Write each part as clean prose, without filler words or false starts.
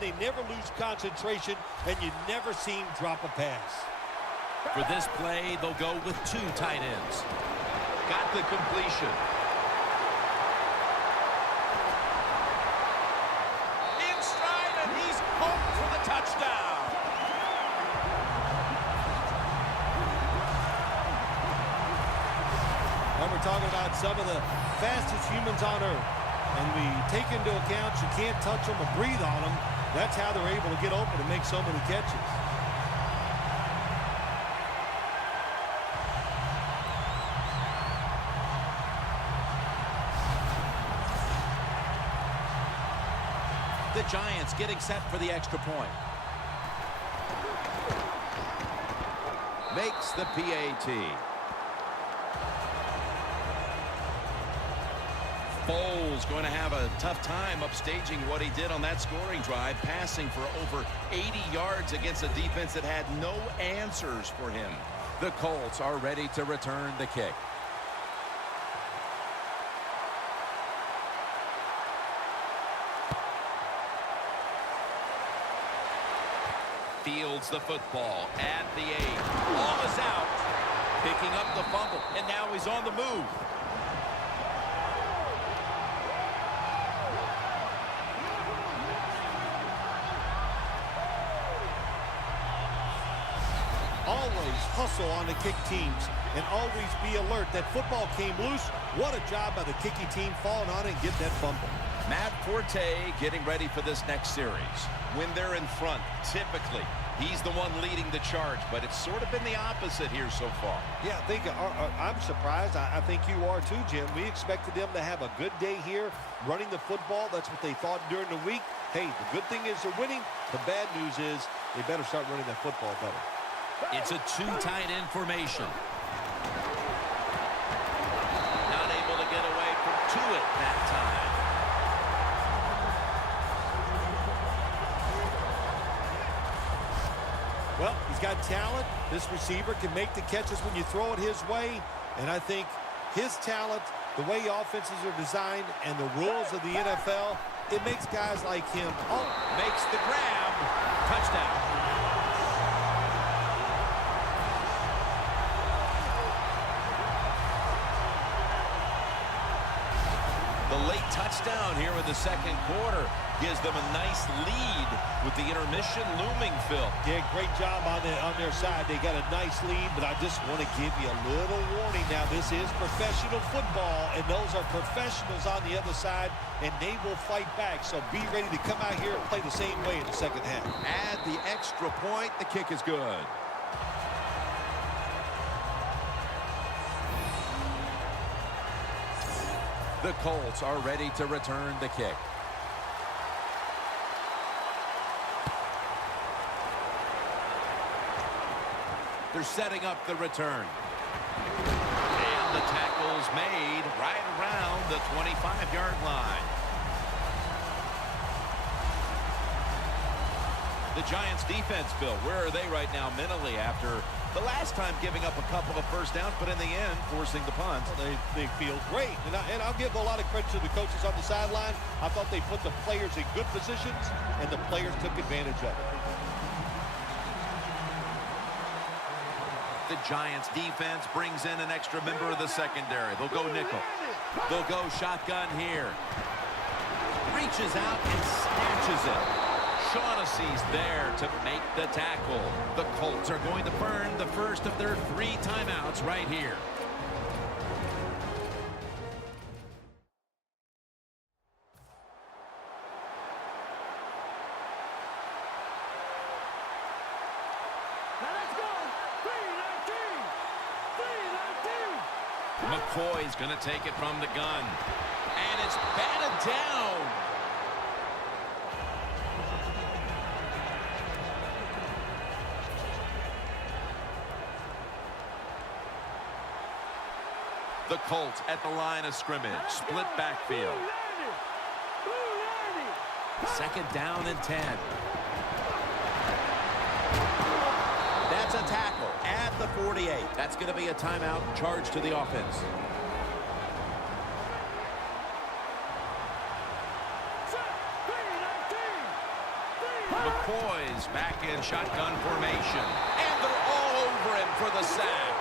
they never lose concentration, and you never see him drop a pass. For this play, they'll go with 2 tight ends. Got the completion. In stride, and he's home for the touchdown. And we're talking about some of the fastest humans on earth. And we take into account you can't touch them or breathe on them. That's how they're able to get open and make so many catches. The Giants getting set for the extra point. Makes the PAT. Foles going to have a tough time upstaging what he did on that scoring drive, passing for over 80 yards against a defense that had no answers for him. The Colts are ready to return the kick. Fields the football at the 8. Ball is out. Picking up the fumble, and now he's on the move. Always hustle on the kick teams and always be alert. That football came loose. What a job by the kicking team falling on it and get that fumble. Matt Forte getting ready for this next series. When they're in front, typically, he's the one leading the charge, but it's sort of been the opposite here so far. Yeah, I think I'm surprised. I think you are too, Jim. We expected them to have a good day here running the football. That's what they thought during the week. Hey, the good thing is they're winning. The bad news is they better start running that football better. It's a 2 tight end formation. Not able to get away from Tuitt that time. Well, he's got talent. This receiver can make the catches when you throw it his way. And I think his talent, the way offenses are designed, and the rules of the NFL, it makes guys like him. Oh, makes the grab. Touchdown. The late touchdown here in the second quarter gives them a nice lead with the intermission looming, Phil. Yeah, great job on their side. They got a nice lead, but I just want to give you a little warning now. This is professional football, and those are professionals on the other side, and they will fight back. So be ready to come out here and play the same way in the second half. Add the extra point. The kick is good. The Colts are ready to return the kick. They're setting up the return. And the tackle's made right around the 25-yard line. The Giants defense, Bill, where are they right now mentally after the last time giving up a couple of first downs, but in the end, forcing the punt? Well, they feel great. And I'll give a lot of credit to the coaches on the sideline. I thought they put the players in good positions, and the players took advantage of it. The Giants defense brings in an extra member of the secondary. They'll go nickel. They'll go shotgun here. Reaches out and snatches it. Shaughnessy's there to make the tackle. The Colts are going to burn the first of their 3 timeouts right here. McCoy's going to take it from the gun. And it's batted down. The Colts at the line of scrimmage. Split backfield. Second down and 10. That's a tackle at the 48. That's going to be a timeout charged to the offense. McCoy's back in shotgun formation. And they're all over him for the sack.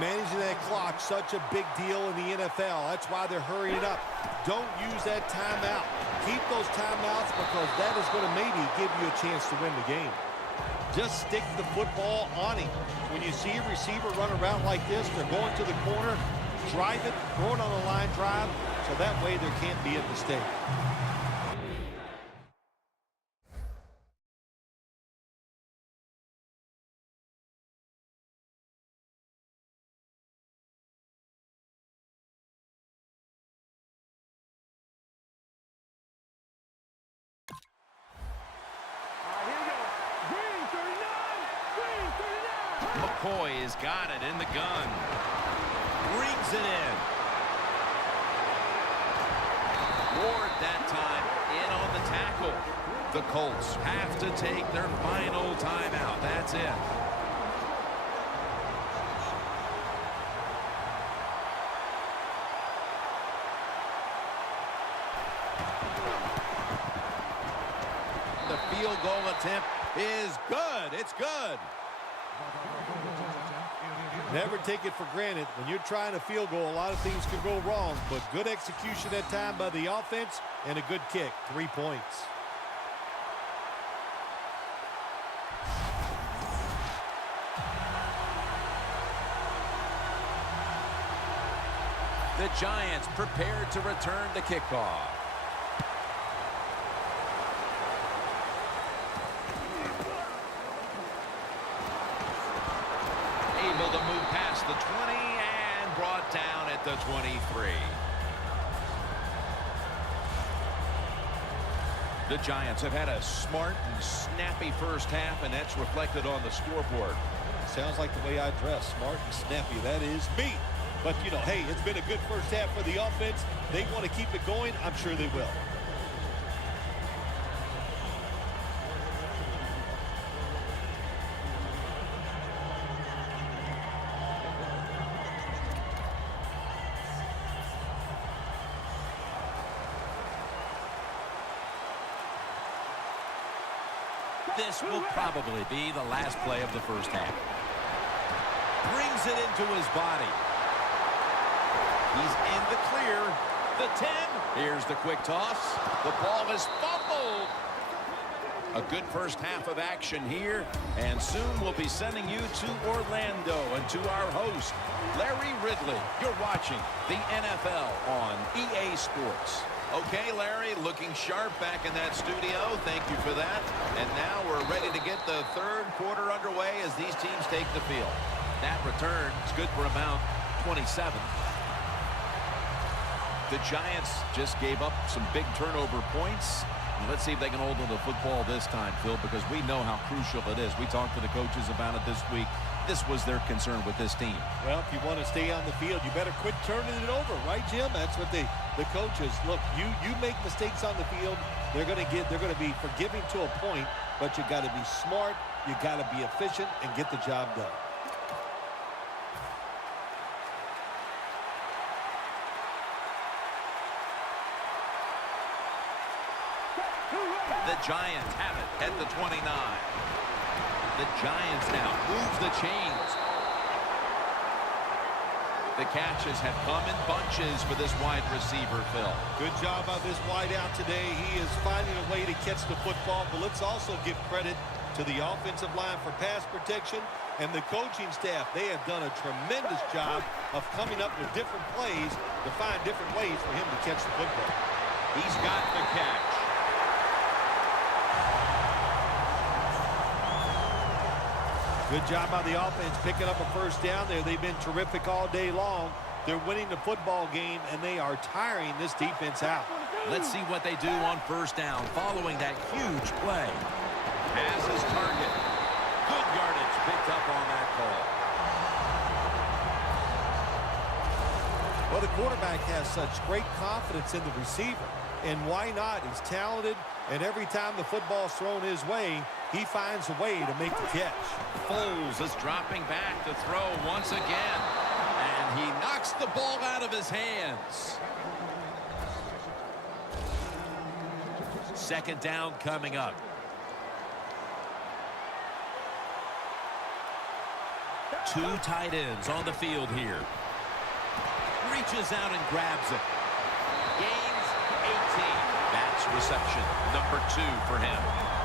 Managing that clock, such a big deal in the NFL. That's why they're hurrying up. Don't use that timeout. Keep those timeouts because that is going to maybe give you a chance to win the game. Just stick the football on him. When you see a receiver run around like this, they're going to the corner, drive it, throw it on a line drive, so that way there can't be a mistake. McCoy has got it in the gun. Brings it in. Ward that time in on the tackle. The Colts have to take their final timeout. That's it. The field goal attempt is good. It's good. Never take it for granted. When you're trying a field goal, a lot of things can go wrong, but good execution that time by the offense and a good kick. 3 points. The Giants prepared to return the kickoff. Able to move past the 20 and brought down at the 23. The Giants have had a smart and snappy first half, and that's reflected on the scoreboard. Sounds like the way I dress. Smart and snappy. That is me. But, you know, hey, it's been a good first half for the offense. They want to keep it going. I'm sure they will. This will probably be the last play of the first half. Brings it into his body. He's in the clear. The 10. Here's the quick toss. The ball is fumbled. A good first half of action here. And soon we'll be sending you to Orlando and to our host, Larry Ridley. You're watching the NFL on EA Sports. Okay, Larry, looking sharp back in that studio. Thank you for that. And now we're ready to get the third quarter underway as these teams take the field. That return is good for about 27. The Giants just gave up some big turnover points. And let's see if they can hold on to the football this time, Phil, because we know how crucial it is. We talked to the coaches about it this week. This was their concern with this team. Well, if you want to stay on the field, you better quit turning it over, right, Jim? That's what the coaches look. You make mistakes on the field, they're going to be forgiving to a point, but you got to be smart, you got to be efficient, and get the job done. The Giants have it at the 29. The Giants now move the chains. The catches have come in bunches for this wide receiver, Phil. Good job by this wideout today. He is finding a way to catch the football, but let's also give credit to the offensive line for pass protection and the coaching staff. They have done a tremendous job of coming up with different plays to find different ways for him to catch the football. He's got the catch. Good job by the offense picking up a first down there. They've been terrific all day long. They're winning the football game, and they are tiring this defense out. Let's see what they do on first down following that huge play. Has his target. Good yardage picked up on that call. Well, the quarterback has such great confidence in the receiver. And why not? He's talented, and every time the football's thrown his way, he finds a way to make the catch. Foles is dropping back to throw once again. And he knocks the ball out of his hands. Second down coming up. Two tight ends on the field here. Reaches out and grabs it. Gains 18. That's reception number 2 for him.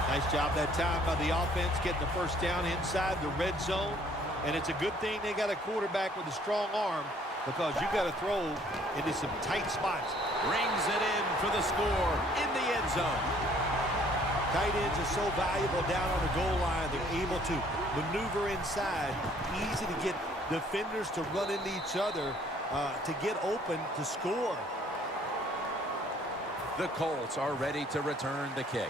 Nice job that time by the offense getting the first down inside the red zone. And it's a good thing they got a quarterback with a strong arm, because you got to throw into some tight spots. Brings it in for the score in the end zone. Tight ends are so valuable down on the goal line. They're able to maneuver inside. Easy to get defenders to run into each other to get open to score. The Colts are ready to return the kick.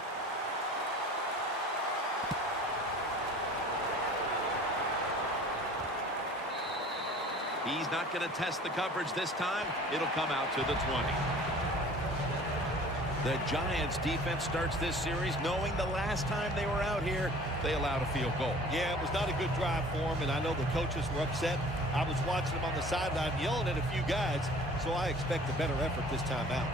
He's not going to test the coverage this time. It'll come out to the 20. The Giants defense starts this series knowing the last time they were out here, they allowed a field goal. Yeah, it was not a good drive for them, and I know the coaches were upset. I was watching them on the sideline yelling at a few guys, so I expect a better effort this time out.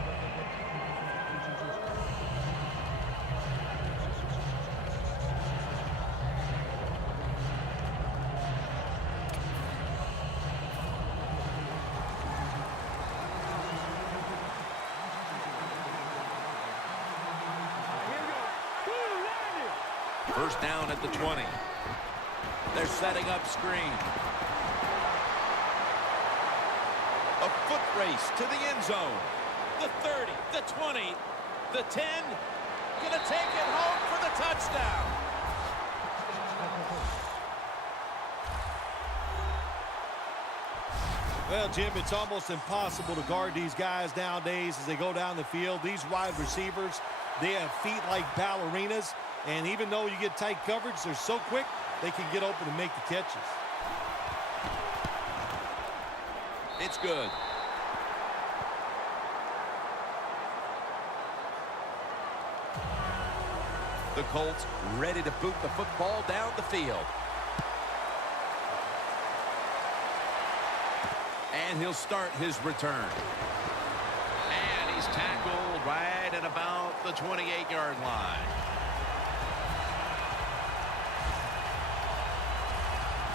First down at the 20. They're setting up screen. A foot race to the end zone. The 30, the 20, the 10. Gonna take it home for the touchdown. Well, Jim, it's almost impossible to guard these guys nowadays as they go down the field. These wide receivers, they have feet like ballerinas. And even though you get tight coverage, they're so quick, they can get open and make the catches. It's good. The Colts ready to boot the football down the field. And he'll start his return. And he's tackled right at about the 28-yard line.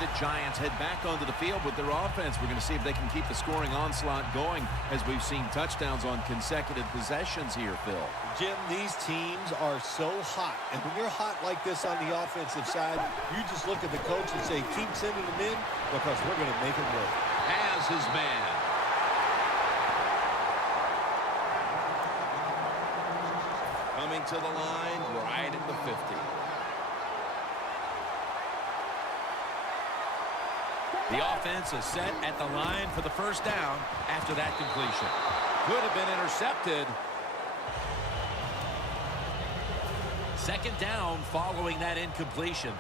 The Giants head back onto the field with their offense. We're going to see if they can keep the scoring onslaught going as we've seen touchdowns on consecutive possessions here, Phil. Jim, these teams are so hot. And when you're hot like this on the offensive side, you just look at the coach and say, keep sending them in because we're going to make it work. Has his man. Coming to the line right at the 50. The offense is set at the line for the first down after that completion. Could have been intercepted. Second down following that incompletion.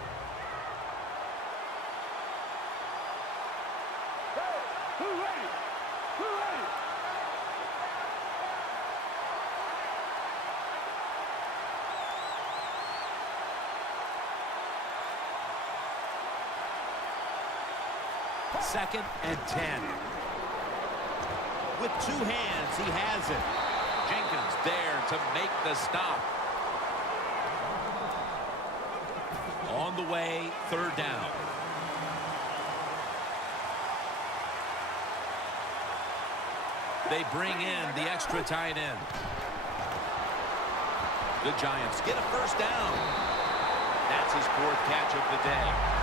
Second and 10. With two hands, he has it. Jenkins there to make the stop. On the way, third down. They bring in the extra tight end. The Giants get a first down. That's his fourth catch of the day.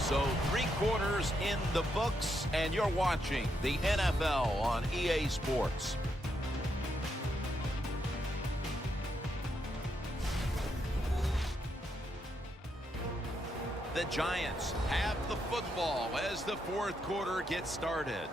So 3 quarters in the books, and you're watching the NFL on EA Sports. The Giants have the football as the fourth quarter gets started.